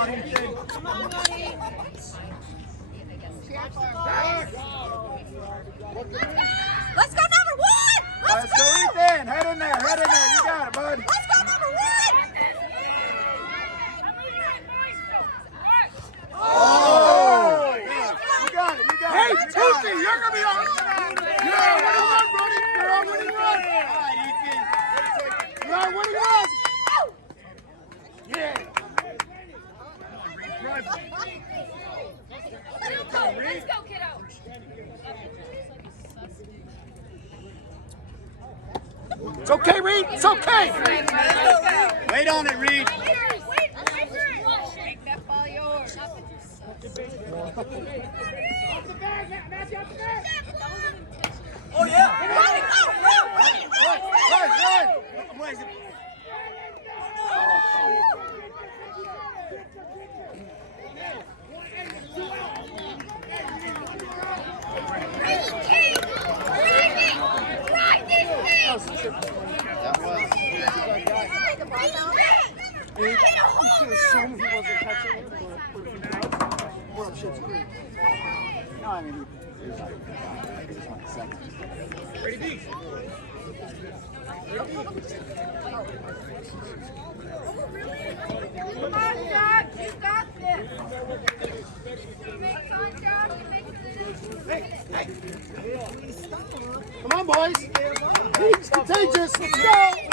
on, Ethan. Come on, buddy. Let's go number 1! Let's go, Ethan. Head in there. Head in there. You got it, bud. Let's go number 1! Oh! You got it. You got Hey, it. Tuki, you're going to be on. You're on winning run, buddy. You're on winning run. All right, Ethan. You're on winning run. Yeah. Let's go, kiddo! It's okay, Reed. It's okay. Wait on it, Reed. Make that ball yours. Oh, yeah. Run. You should assume he wasn't touching it. Or up shit's creek. No, I mean, he just went second. Ready, B. Come on, Jack. You got this. Make contact. Come on, boys. He's contagious. Let's go.